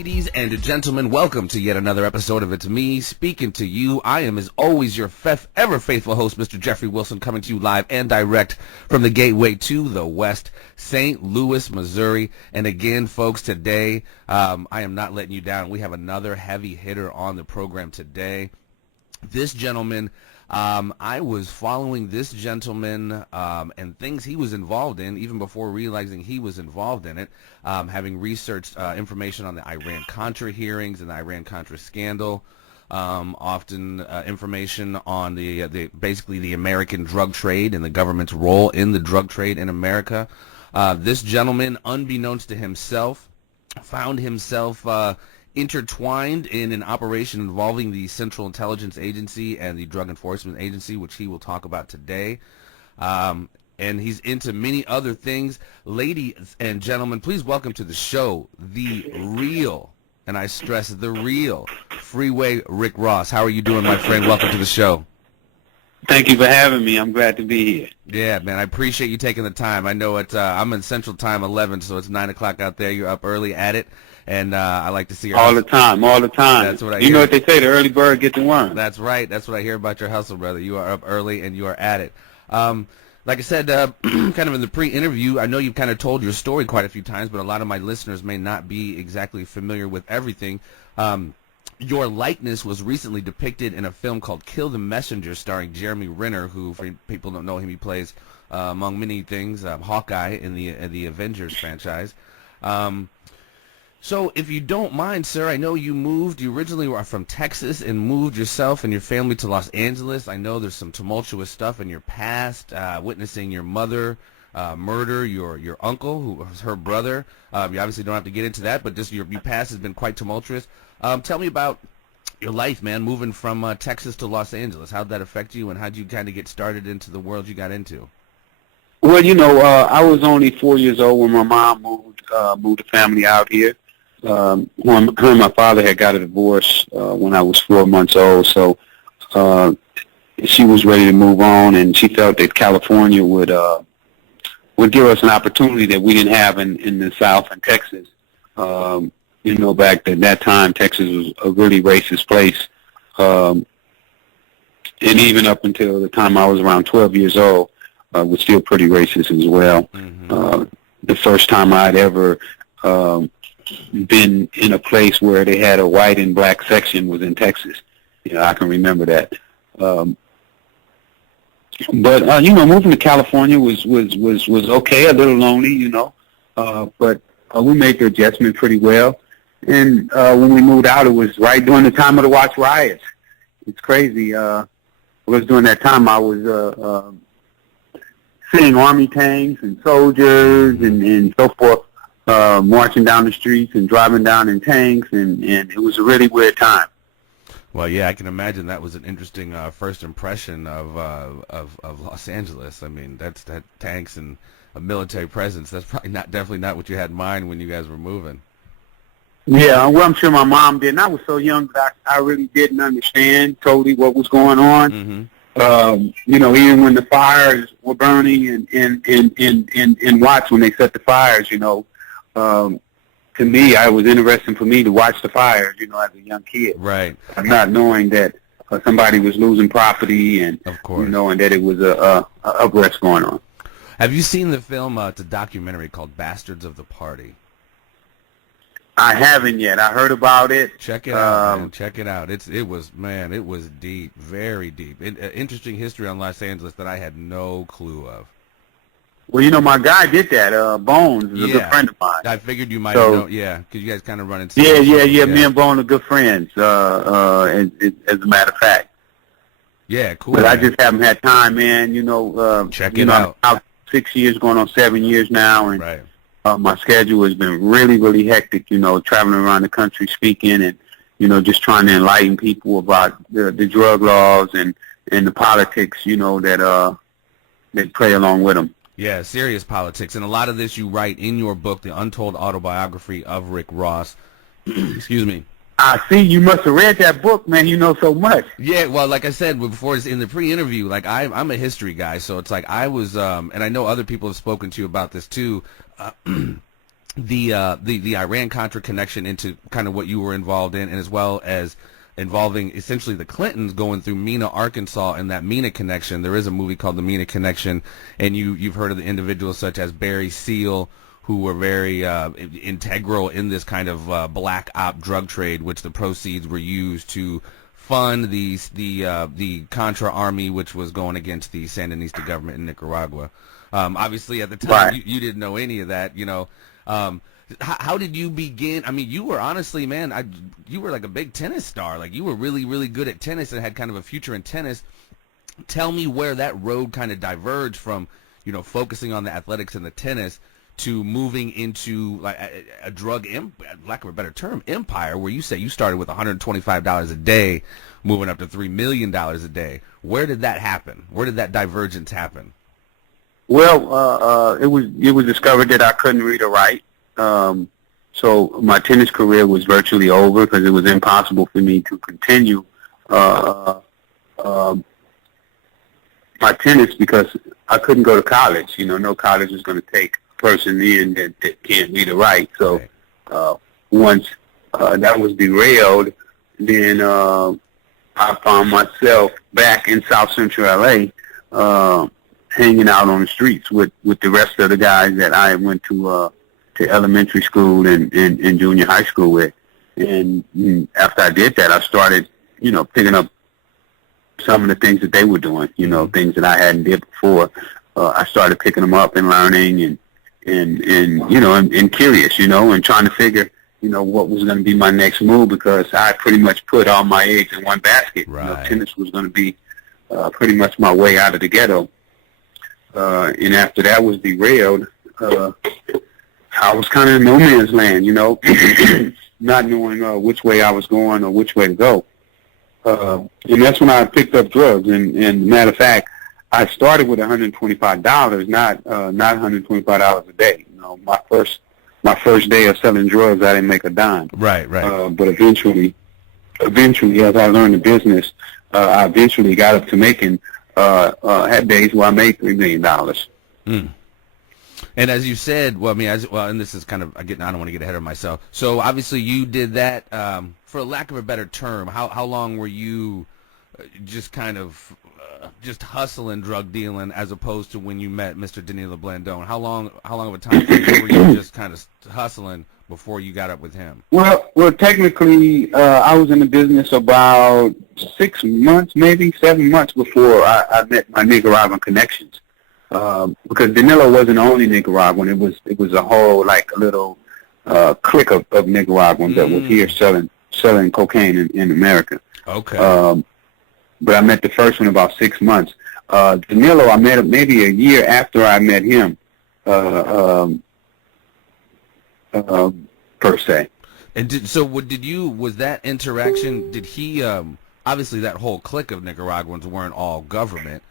Ladies and gentlemen, welcome to yet another episode of It's Me Speaking to You. I am, as always, your ever faithful host, Mr. Jeffrey Wilson, coming to you live and direct from the gateway to the West, St. Louis, Missouri. And again, folks, today, I am not letting you down. We have another heavy hitter on the program today. This gentleman, I was following this gentleman and things he was involved in even before realizing he was involved in it, having researched information on the Iran-Contra hearings and the Iran-Contra scandal, often information on the basically the American drug trade and the government's role in the drug trade in America. This gentleman, unbeknownst to himself, found himself intertwined in an operation involving the Central Intelligence Agency and the Drug Enforcement Agency, which he will talk about today. And he's into many other things. Ladies and gentlemen, please welcome to the show the real, and I stress the real, Freeway Rick Ross. How are you doing, my friend? Welcome to the show. Thank you for having me. I'm glad to be here. Yeah, man, I appreciate you taking the time. I know I'm in Central Time 11, so it's 9 o'clock out there. You're up early at it. And I like to see your all hustle. the time. That's what I hear. You know what they say, the early bird gets the worm. That's right. That's what I hear about your hustle, brother. You are up early and you are at it. Like I said, kind of in the pre-interview, I know you've kind of told your story quite a few times, but a lot of my listeners may not be exactly familiar with everything. Your likeness was recently depicted in a film called Kill the Messenger, starring Jeremy Renner, who, for people who don't know him, he plays, among many things, Hawkeye in the Avengers franchise. So if you don't mind, sir, I know you originally were from Texas and moved yourself and your family to Los Angeles. I know there's some tumultuous stuff in your past, witnessing your mother murder your uncle, who was her brother. You obviously don't have to get into that, but just your past has been quite tumultuous. Tell me about your life, man, moving from Texas to Los Angeles. How'd that affect you, and how'd you kind of get started into the world you got into? Well, I was only 4 years old when my mom moved the family out here. Her and my father had got a divorce when I was 4 months old, so she was ready to move on, and she felt that California would give us an opportunity that we didn't have in the South and Texas. Back at that time, Texas was a really racist place, and even up until the time I was around 12 years old, was still pretty racist as well. Mm-hmm. The first time I'd ever been in a place where they had a white and black section was in Texas. I can remember that. But moving to California was okay, a little lonely, but we made the adjustment pretty well. And when we moved out, it was right during the time of the Watch riots. It's crazy. It was during that time I was seeing army tanks and soldiers and so forth, marching down the streets and driving down in tanks, and it was a really weird time. Well, yeah, I can imagine that was an interesting first impression of Los Angeles. I mean, that tanks and a military presence. That's probably definitely not what you had in mind when you guys were moving. Yeah, well, I'm sure my mom did. And I was so young that I really didn't understand totally what was going on. Mm-hmm. Even when the fires were burning and watch when they set the fires, to me, it was interesting for me to watch the fires, as a young kid. Right. Not knowing that somebody was losing property and, of course, and that it was a unrest going on. Have you seen the film? It's a documentary called Bastards of the Party. I haven't yet. I heard about it. Check it out, man. Check it out. It was deep, very deep. Interesting history on Los Angeles that I had no clue of. Well, my guy did that. Bones is a good friend of mine. I figured you might know. Yeah, because you guys kind of run into. Yeah. Me and Bones are good friends. As a matter of fact. Yeah, cool. But man, I just haven't had time, man. Check it out. I'm out 6 years, going on 7 years now, and right. My schedule has been really, really hectic. Traveling around the country speaking, and just trying to enlighten people about the drug laws and the politics, that play along with them. Yeah, serious politics. And a lot of this you write in your book, The Untold Autobiography of Rick Ross. Excuse me. I see you must have read that book, man. You know so much. Yeah, well, like I said before, in the pre-interview, like I'm a history guy, so it's like I was, and I know other people have spoken to you about this too. the Iran-Contra connection into kind of what you were involved in, and as well as involving essentially the Clintons going through Mena, Arkansas, and that Mena connection. There is a movie called The Mena Connection, and you've heard of the individuals such as Barry Seal, who were very integral in this kind of black op drug trade, which the proceeds were used to fund the Contra army, which was going against the Sandinista government in Nicaragua. Obviously, at the time, Right. you didn't know any of that, you know. How did you begin? I mean, you were honestly, man, you were like a big tennis star. Like, you were really, really good at tennis and had kind of a future in tennis. Tell me where that road kind of diverged from, you know, focusing on the athletics and the tennis to moving into like a drug, lack of a better term, empire, where you say you started with $125 a day, moving up to $3 million a day. Where did that happen? Where did that divergence happen? Well, it was discovered that I couldn't read or write. So my tennis career was virtually over because it was impossible for me to continue my tennis because I couldn't go to college. You know, no college is going to take a person in that can't read or write. So once that was derailed, then I found myself back in South Central LA, hanging out on the streets with the rest of the guys that I went to elementary school and junior high school with. And after I did that, I started, you know, picking up some of the things that they were doing, you know, things that I hadn't did before. I started picking them up and learning and you know, and curious, you know, and trying to figure, you know, what was going to be my next move because I pretty much put all my eggs in one basket. Right. You know, tennis was going to be pretty much my way out of the ghetto. And after that was derailed, I was kind of in no man's land, you know, not knowing which way I was going or which way to go. And that's when I picked up drugs. And matter of fact, I started with $125, not $125 a day. You know, my first day of selling drugs, I didn't make a dime. Right. But eventually, as I learned the business, I eventually got up to making. Had days where I made $3 million. Mm. And as you said, well, I mean, and this is kind of, I don't want to get ahead of myself. So obviously you did that, for lack of a better term. How long were you just kind of just hustling drug dealing as opposed to when you met Mr. Danilo Blandone? How long of a time frame were you just kind of hustling before you got up with him? Well, technically, I was in the business about 6 months, maybe 7 months before I met my Nicaraguan connections. Because Danilo wasn't only Nicaraguan; it was a whole like a little clique of Nicaraguans that was here selling cocaine in America. Okay. But I met the first one about 6 months. Danilo, I met him maybe a year after I met him. Per se. And was that interaction, did he, obviously that whole clique of Nicaraguans weren't all government.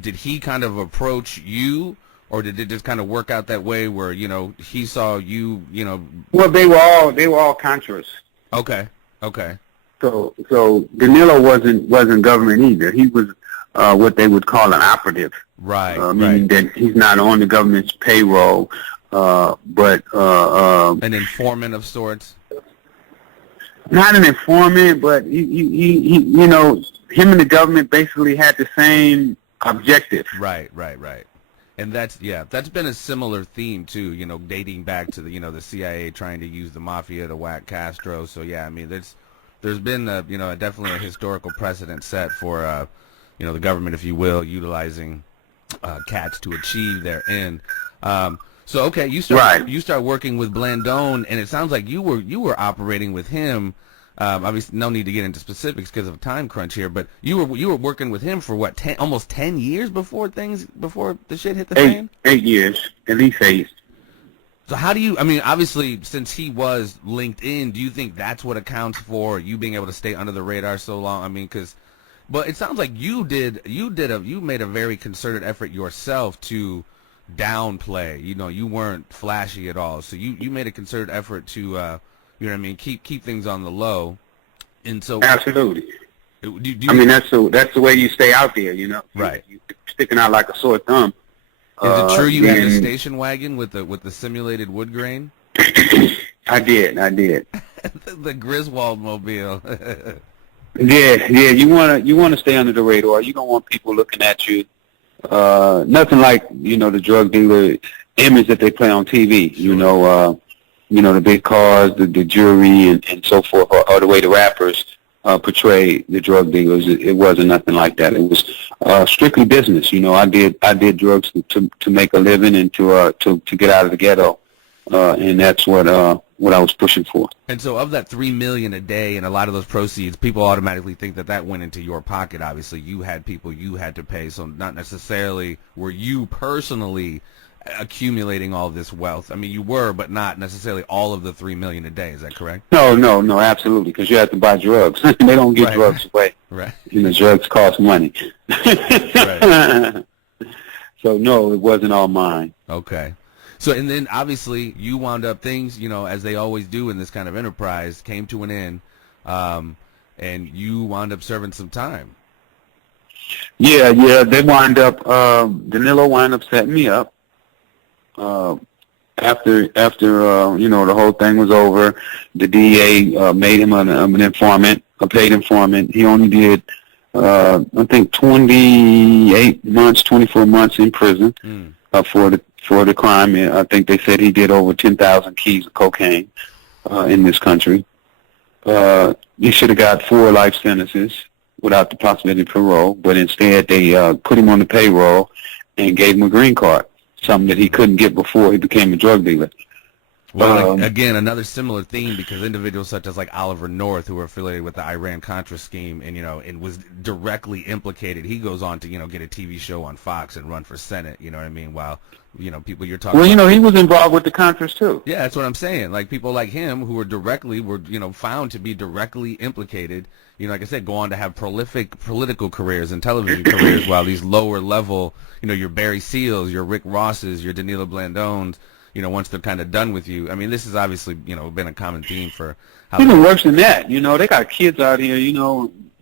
Did he kind of approach you, or did it just kind of work out that way where, you know, he saw you, you know? Well, they were all Contras. Okay. So Danilo wasn't government either. He was what they would call an operative. Right. Meaning that he's not on the government's payroll. But an informant of sorts. Not an informant, but he, you know, him and the government basically had the same objective. Right. And that's been a similar theme too, you know, dating back to the CIA trying to use the mafia to whack Castro. So yeah, I mean, there's been definitely a historical precedent set for the government, if you will, utilizing cats to achieve their end. So okay, you start working with Blandone, and it sounds like you were operating with him. Obviously, no need to get into specifics because of a time crunch here, but you were working with him for what, almost 10 years before the shit hit the fan? 8 years, at least 8. So how do you? I mean, obviously, since he was linked in, do you think that's what accounts for you being able to stay under the radar so long? I mean, but it sounds like you made a very concerted effort yourself to downplay. You know, you weren't flashy at all. So you made a concerted effort to, you know what I mean, keep things on the low. And so absolutely. I mean, that's the way you stay out there. You know, right? You sticking out like a sore thumb. Is it true you had the station wagon with the simulated wood grain? I did. The Griswold mobile. Yeah. You wanna stay under the radar. You don't want people looking at you. Nothing like the drug dealer image that they play on TV. Sure. The big cars, the jewelry, and so forth, or the way the rappers portray the drug dealers. It wasn't nothing like that. It was strictly business. I did drugs to make a living and to get out of the ghetto, and that's what I was pushing for. And so, of that $3 million a day, and a lot of those proceeds, people automatically think that went into your pocket. Obviously, you had people you had to pay, so not necessarily were you personally accumulating all this wealth. I mean, you were, but not necessarily all of the $3 million a day. Is that correct? No, absolutely, because you have to buy drugs. They don't give drugs away. Right. Drugs cost money. Right. So no, it wasn't all mine. Okay. So, and then obviously you wound up things, as they always do in this kind of enterprise, came to an end, and you wound up serving some time. Yeah. They wind up. Danilo wound up setting me up. After the whole thing was over, the DA made him an informant, a paid informant. He only did, I think, 24 months in prison for the crime. I think they said he did over 10,000 keys of cocaine in this country. He should have got 4 life sentences without the possibility of parole, but instead they put him on the payroll and gave him a green card, something that he couldn't get before he became a drug dealer. Well, again, another similar theme, because individuals such as like Oliver North, who were affiliated with the Iran-Contra scheme and was directly implicated, he goes on to, get a TV show on Fox and run for Senate, you know what I mean? While, people you're talking about. He was involved with the Contras too. Yeah, that's what I'm saying. Like people like him who were found to be directly implicated, like I said, go on to have prolific political careers and television careers, while these lower level, your Barry Seals, your Rick Rosses, your Danilo Blandones, once they're kind of done with you. I mean, this has obviously, been a common theme for how even worse than that. They got kids out here,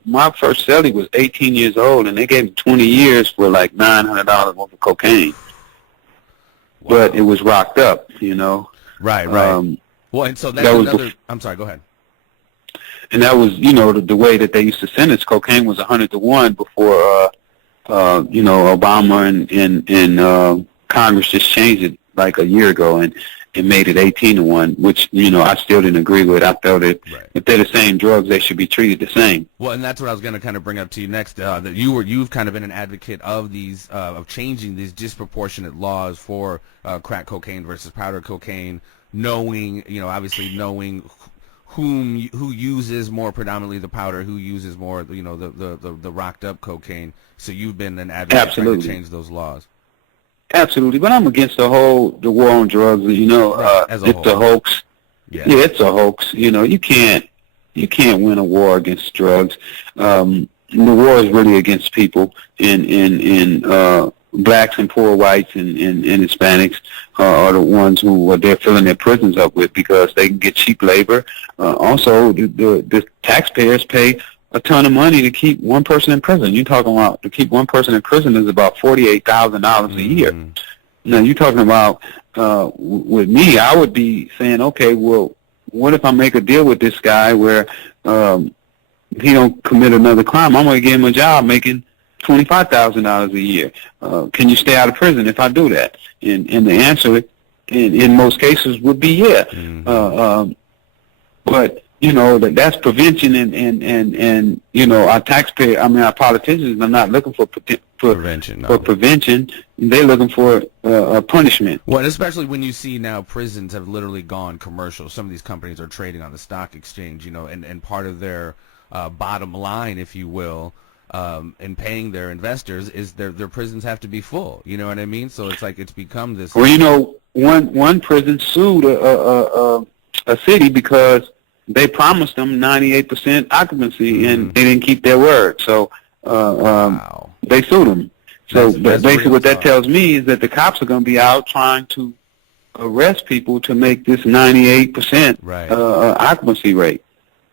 my first cellie was 18 years old, and they gave him 20 years for like $900 worth of cocaine. Wow. But it was rocked up, Right. Well, and so that's another. I'm sorry. Go ahead. And that was, the way that they used to sentence cocaine was 100-to-1 before, Obama and Congress just changed it like a year ago and made it 18-to-1, which, I still didn't agree with. I felt that if they're the same drugs, they should be treated the same. Well, and that's what I was going to kind of bring up to you next, that you've kind of been an advocate of these, of changing these disproportionate laws for crack cocaine versus powder cocaine, knowing who uses more predominantly the powder, who uses more, the rocked up cocaine. So you've been an advocate trying to change those laws. Absolutely, but I'm against the war on drugs. It's a hoax. Yeah, it's a hoax. You can't win a war against drugs. The war is really against people in blacks and poor whites and Hispanics are the ones who they're filling their prisons up with because they can get cheap labor. Also, the taxpayers pay a ton of money to keep one person in prison. You're talking about to keep one person in prison is about $48,000 a year. Now you're talking about with me, I would be saying, okay, well, what if I make a deal with this guy where he don't commit another crime? I'm going to give him a job making $25,000 a year. Can you stay out of prison if I do that? And the answer in most cases would be yeah. But that's prevention, and our our politicians are not looking for prevention. For prevention, they're looking for punishment. Well, and especially when you see now prisons have literally gone commercial. Some of these companies are trading on the stock exchange, and part of their bottom line, if you will, and paying their investors is their prisons have to be full. You know what I mean? So it's like it's become this. Well, one prison sued a city because they promised them 98% occupancy, and they didn't keep their word. So they sued them. So that's basically what that tells me is that the cops are going to be out trying to arrest people to make this 98% occupancy rate.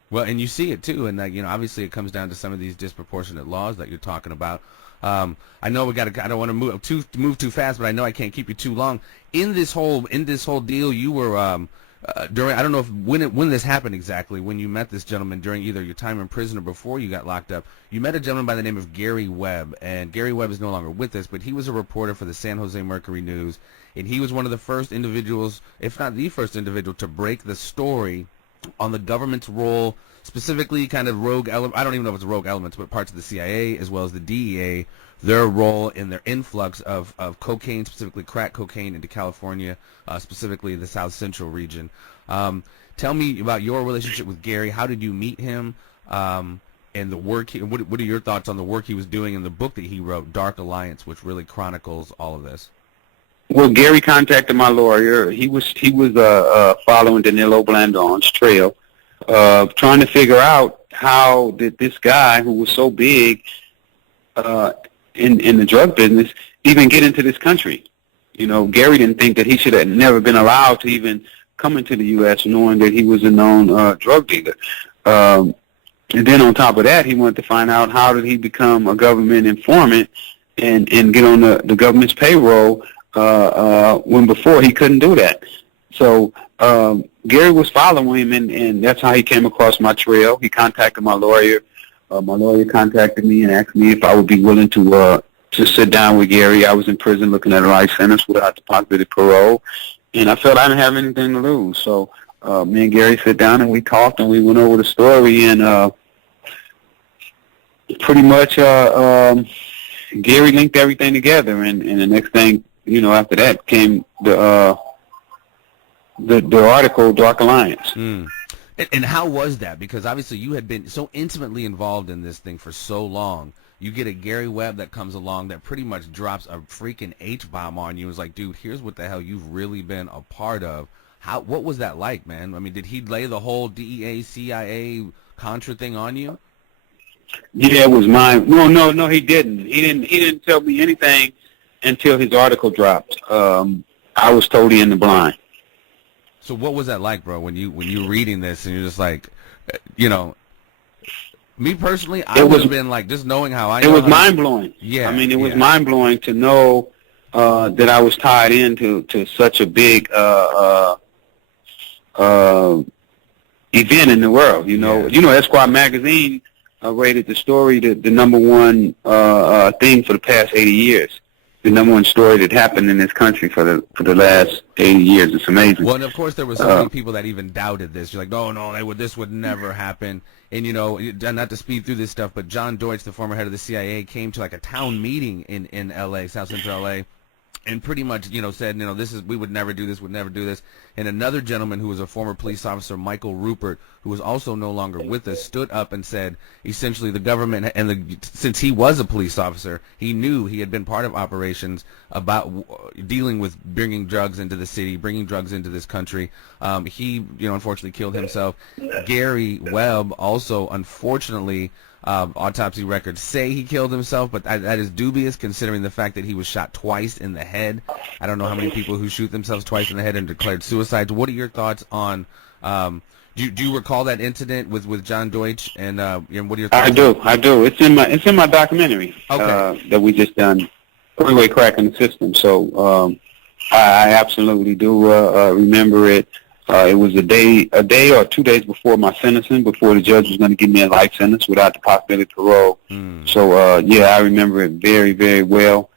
Well, and you see it too, and obviously it comes down to some of these disproportionate laws that you're talking about. I know I don't want to move too fast, but I know I can't keep you too long. In this whole deal, you were during, I don't know if when this happened exactly, when you met this gentleman during either your time in prison or before you got locked up. You met a gentleman by the name of Gary Webb, and Gary Webb is no longer with us, but he was a reporter for the San Jose Mercury News, and he was one of the first individuals, if not the first individual, to break the story on the government's role, specifically kind of rogue element. I don't even know if it's rogue elements, but parts of the CIA as well as the DEA, their role in their influx of cocaine, specifically crack cocaine, into California, specifically the South Central region. Tell me about your relationship with Gary. How did you meet him? And the work. What are your thoughts on the work he was doing in the book that he wrote, Dark Alliance, which really chronicles all of this? Well, Gary contacted my lawyer. He was following Danilo Blandon's trail, trying to figure out how did this guy who was so big in the drug business even get into this country. You know, Gary didn't think that he should have never been allowed to even come into the U.S. knowing that he was a known drug dealer. And then on top of that, he wanted to find out how did he become a government informant and get on the government's payroll when before he couldn't do that. So Gary was following him, and that's how he came across my trail. He contacted my lawyer. My lawyer contacted me and asked me if I would be willing to sit down with Gary. I was in prison looking at a life sentence without the possibility of parole, and I felt I didn't have anything to lose. So me and Gary sat down and we talked and we went over the story, and pretty much Gary linked everything together, and the next thing, you know, after that came the article, Dark Alliance. Mm. And how was that? Because obviously you had been so intimately involved in this thing for so long. You get a Gary Webb that comes along that pretty much drops a freaking H-bomb on you. It's like, dude, here's what the hell you've really been a part of. What was that like, man? I mean, did he lay the whole DEA, CIA, Contra thing on you? Yeah, it was mine. No, he didn't. He didn't tell me anything until his article dropped. I was totally in the blind. So what was that like, bro, when you reading this and you're just like, you know, me personally, I would have been like, just knowing how I. It was mind blowing. Yeah, I mean, it was mind blowing to know that I was tied into such a big event in the world. You know, Esquire magazine rated the story the number one thing for the past 80 years. The number one story that happened in this country for the last 80 years. It's amazing. Well, and of course there were so many people that even doubted this. You're like, no, this would never happen. And, you know, not to speed through this stuff, but John Deutsch, the former head of the CIA, came to like a town meeting in L.A., South Central L.A., and pretty much, you know, said, you know, we would never do this, would never do this. And another gentleman who was a former police officer, Michael Rupert, who was also no longer with us, stood up and said, essentially, the government, since he was a police officer, he knew he had been part of operations about dealing with bringing drugs into the city, bringing drugs into this country. He, you know, unfortunately killed himself. Gary Webb also, unfortunately, autopsy records say he killed himself, but that is dubious considering the fact that he was shot twice in the head. I don't know how many people who shoot themselves twice in the head and declared suicides. What are your thoughts on? Do you recall that incident with John Deutsch? And what are your thoughts? I do. It's in my documentary that we just done, Freeway cracking the system. So I absolutely do remember it. It was a day or 2 days before my sentencing, before the judge was going to give me a life sentence without the possibility of parole. So, I remember it very, very well.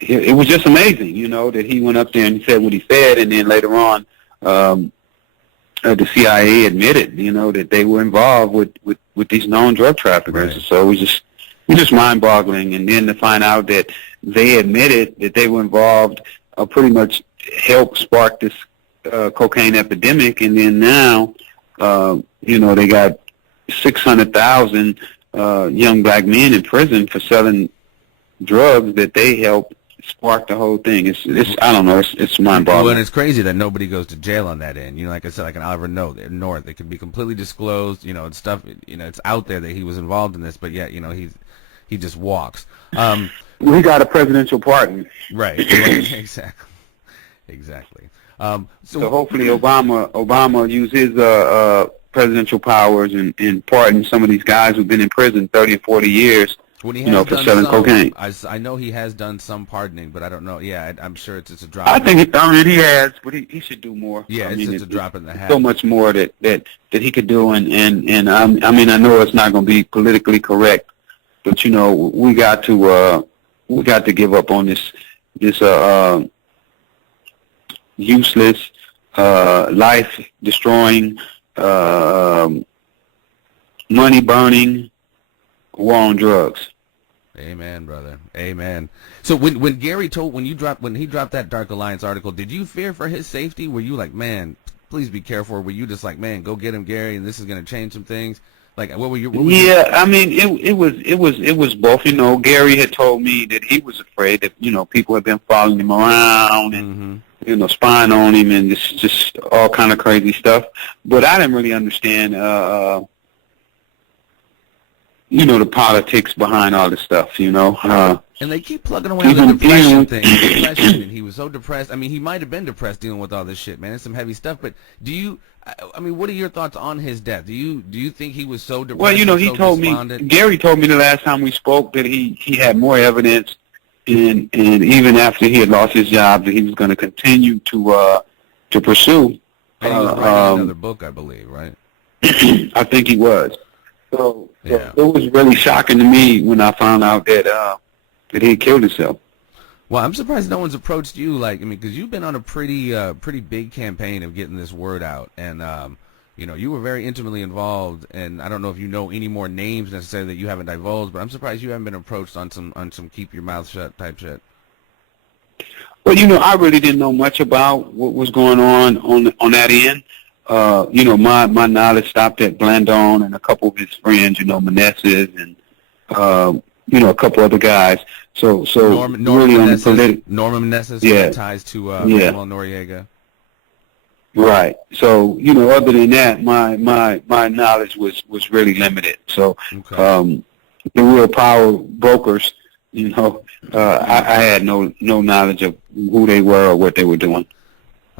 It was just amazing, you know, that he went up there and he said what he said, and then later on, the CIA admitted, you know, that they were involved with these known drug traffickers. Right. So it was just mind-boggling. And then to find out that they admitted that they were involved, pretty much helped spark this cocaine epidemic, and then now, they got 600,000 young black men in prison for selling drugs that they helped spark the whole thing. It's I don't know. It's mind-boggling. Well, and it's crazy that nobody goes to jail on that end. You know, like I said, like an Oliver North, it could be completely disclosed. You know, it's stuff. You know, it's out there that he was involved in this, but yet, you know, he just walks. We got a presidential pardon. Right. Exactly. So hopefully Obama use his presidential powers and pardon some of these guys who've been in prison 30 or 40 years When he you know, has for done selling cocaine. I know he has done some pardoning, but I don't know. Yeah, I'm sure it's a drop. I mean, he has, but he should do more. Yeah, I mean, it's a drop in the hat. So much more that he could do, and I mean, I know it's not going to be politically correct, but you know, we got to give up on this useless, life destroying, money burning war on drugs. Amen, brother. Amen. So when he dropped that Dark Alliance article, did you fear for his safety? Were you like, man, please be careful? Or were you just like, man, go get him, Gary, and this is going to change some things? Like, what were you? I mean, it was both. You know, Gary had told me that he was afraid that, you know, people had been following him around and you know, spying on him and just all kind of crazy stuff. But I didn't really understand, you know, the politics behind all this stuff. You know. And they keep plugging away on the depression thing. And he was so depressed. I mean, he might have been depressed dealing with all this shit, man. It's some heavy stuff. But do you? I mean, what are your thoughts on his death? Do you think he was so depressed? Well, you know, he told me. Gary told me the last time we spoke that he had more evidence, and even after he had lost his job, that he was going to continue to pursue. And he was writing another book, I believe, right? I think he was. So it was really shocking to me when I found out that he had killed himself. Well, I'm surprised no one's approached you, like, I mean, because you've been on a pretty big campaign of getting this word out, and you know, you were very intimately involved, and I don't know if you know any more names necessarily that you haven't divulged, but I'm surprised you haven't been approached on some keep your mouth shut type shit. Well, you know, I really didn't know much about what was going on that end. You know, my knowledge stopped at Blandon and a couple of his friends, you know, Meneses and you know, a couple other guys. So Norman Meneses had ties to Manuel Noriega. Right. So, you know, other than that, my knowledge was really limited. So the real power brokers, you know, I had no knowledge of who they were or what they were doing.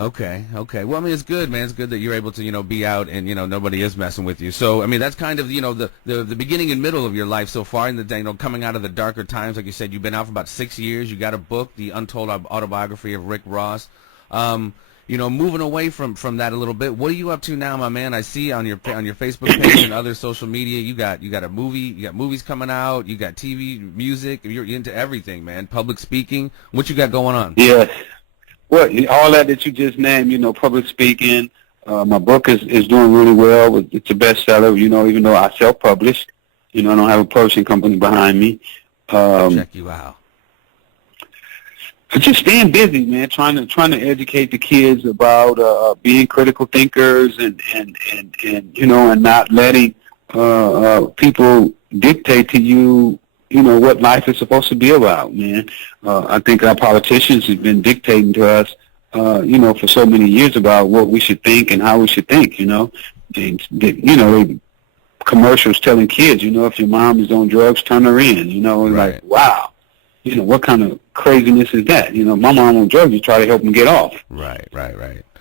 Okay. Well, I mean, it's good, man. It's good that you're able to, you know, be out and, you know, nobody is messing with you. So, I mean, that's kind of, you know, the beginning and middle of your life so far in the day, you know, coming out of the darker times. Like you said, you've been out for about 6 years. You got a book, The Untold Autobiography of Rick Ross. You know, moving away from that a little bit, what are you up to now, my man? I see on your Facebook page and other social media, you got a movie, you got movies coming out, you got TV, music, you're into everything, man. Public speaking. What you got going on? Yeah. Well, all that you just named, you know, public speaking. My book is doing really well. It's a bestseller, you know, even though I self-published. You know, I don't have a publishing company behind me. Check you out. Just staying busy, man. Trying to educate the kids about being critical thinkers and you know, and not letting people dictate to you, you know, what life is supposed to be about, man. I think our politicians have been dictating to us, you know, for so many years about what we should think and how we should think, you know. And, you know, commercials telling kids, you know, if your mom is on drugs, turn her in, you know, and like, wow. You know, what kind of craziness is that? You know, my mom on drugs, you try to help them get off. Right.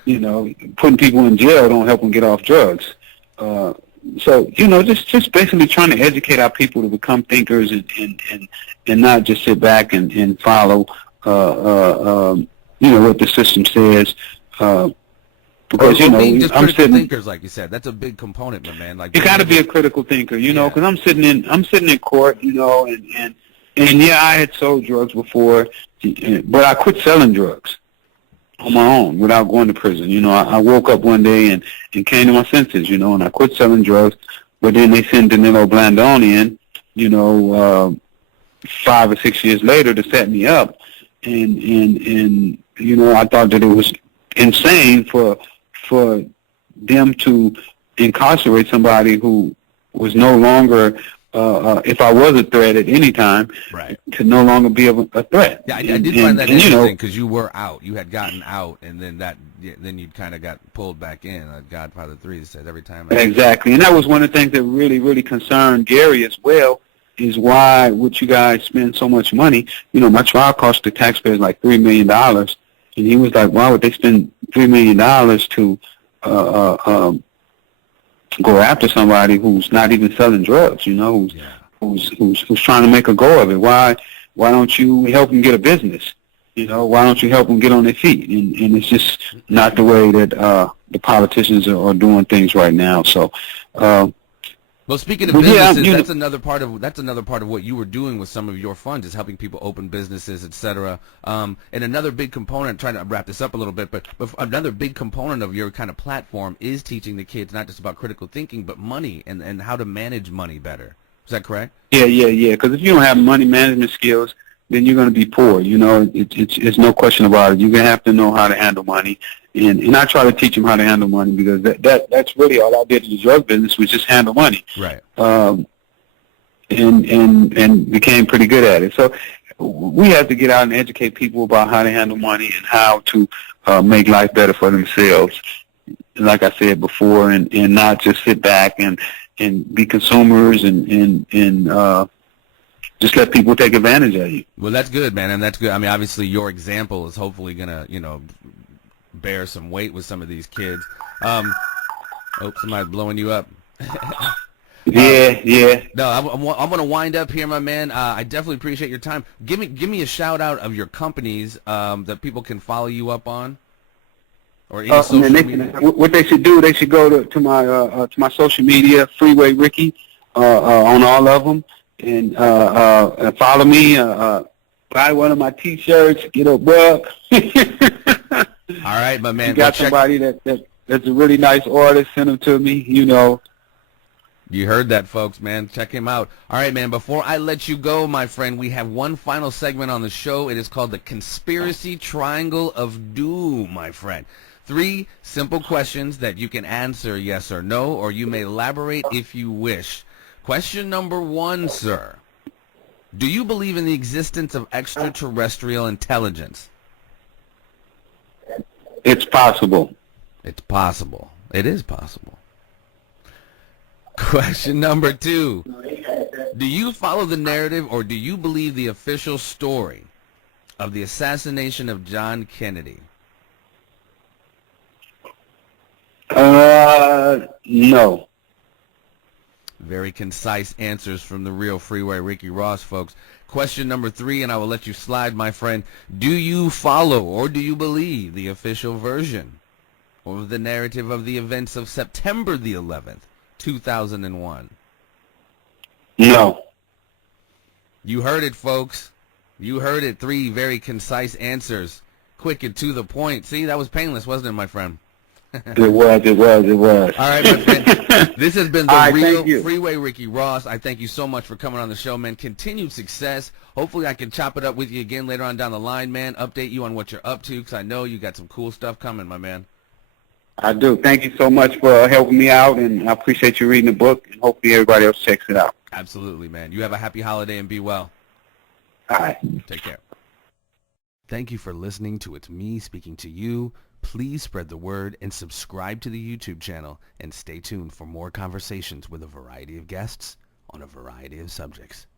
You know, putting people in jail don't help them get off drugs. So, you know, just basically trying to educate our people to become thinkers and not just sit back and follow, you know, what the system says. Because, you know, I'm critical thinkers, like you said. That's a big component, my man. Like, you got to be a critical thinker, you know, because I'm sitting in court, you know, and yeah, I had sold drugs before, but I quit selling drugs on my own without going to prison. You know, I woke up one day and came to my senses, you know, and I quit selling drugs. But then they sent Danilo Blandon in, you know, 5 or 6 years later to set me up. And you know, I thought that it was insane for them to incarcerate somebody who was no longer if I was a threat at any time, to no longer be a threat. Yeah, I did find that interesting because you were out. You had gotten out, and then then you kind of got pulled back in. Godfather 3 said every time. Exactly, and that was one of the things that really, really concerned Gary as well, is why would you guys spend so much money? You know, my trial cost the taxpayers like $3 million, and he was like, why would they spend $3 million to go after somebody who's not even selling drugs, you know, who's trying to make a go of it. Why don't you help them get a business? Why don't you help them get on their feet? And it's just not the way that the politicians are doing things right now. So, well, speaking of businesses, that's another part of what you were doing with some of your funds, is helping people open businesses, etc. And another big component, trying to wrap this up a little bit, but another big component of your kind of platform is teaching the kids not just about critical thinking, but money and how to manage money better. Is that correct? Yeah. Because if you don't have money management skills, then you're going to be poor. It's no question about it. You're going to have to know how to handle money. And I try to teach them how to handle money, because that's really all I did in the drug business, was just handle money. Right. And became pretty good at it. So we have to get out and educate people about how to handle money and how to make life better for themselves, like I said before, and not just sit back and be consumers and just let people take advantage of you. Well, that's good, man, and that's good. I mean, obviously, your example is hopefully gonna, bear some weight with some of these kids. Oh, somebody's blowing you up. Yeah. No, I'm gonna wind up here, my man. I definitely appreciate your time. Give me a shout out of your companies that people can follow you up on, or any social media. What they should do, they should go to my social media, Freeway Ricky, on all of them. And follow me. Buy one of my T-shirts. Get a buck. All right, my man. You got somebody that's a really nice artist. Send them to me. You heard that, folks, man. Check him out. All right, man. Before I let you go, my friend, we have one final segment on the show. It is called the Conspiracy Triangle of Doom, my friend. 3 simple questions that you can answer yes or no, or you may elaborate if you wish. Question number 1, sir. Do you believe in the existence of extraterrestrial intelligence? It's possible. It's possible. It is possible. Question number 2. Do you follow the narrative, or do you believe the official story of the assassination of John Kennedy? No. Very concise answers from the real Freeway Ricky Ross, folks. Question number 3, and I will let you slide, my friend. Do you follow, or do you believe the official version of the narrative of the events of September the 11th, 2001? No. You heard it, folks. You heard it. 3 very concise answers. Quick and to the point. See, that was painless, wasn't it, my friend? It was. All right, my friend. This has been the real Freeway Ricky Ross. I thank you so much for coming on the show, man. Continued success. Hopefully I can chop it up with you again later on down the line, man. Update you on what you're up to, because I know you got some cool stuff coming, my man. I do. Thank you so much for helping me out, and I appreciate you reading the book, and hopefully everybody else checks it out. Absolutely, man. You have a happy holiday and be well. All right. Take care. Thank you for listening to It's Me Speaking to You. Please spread the word and subscribe to the YouTube channel, and stay tuned for more conversations with a variety of guests on a variety of subjects.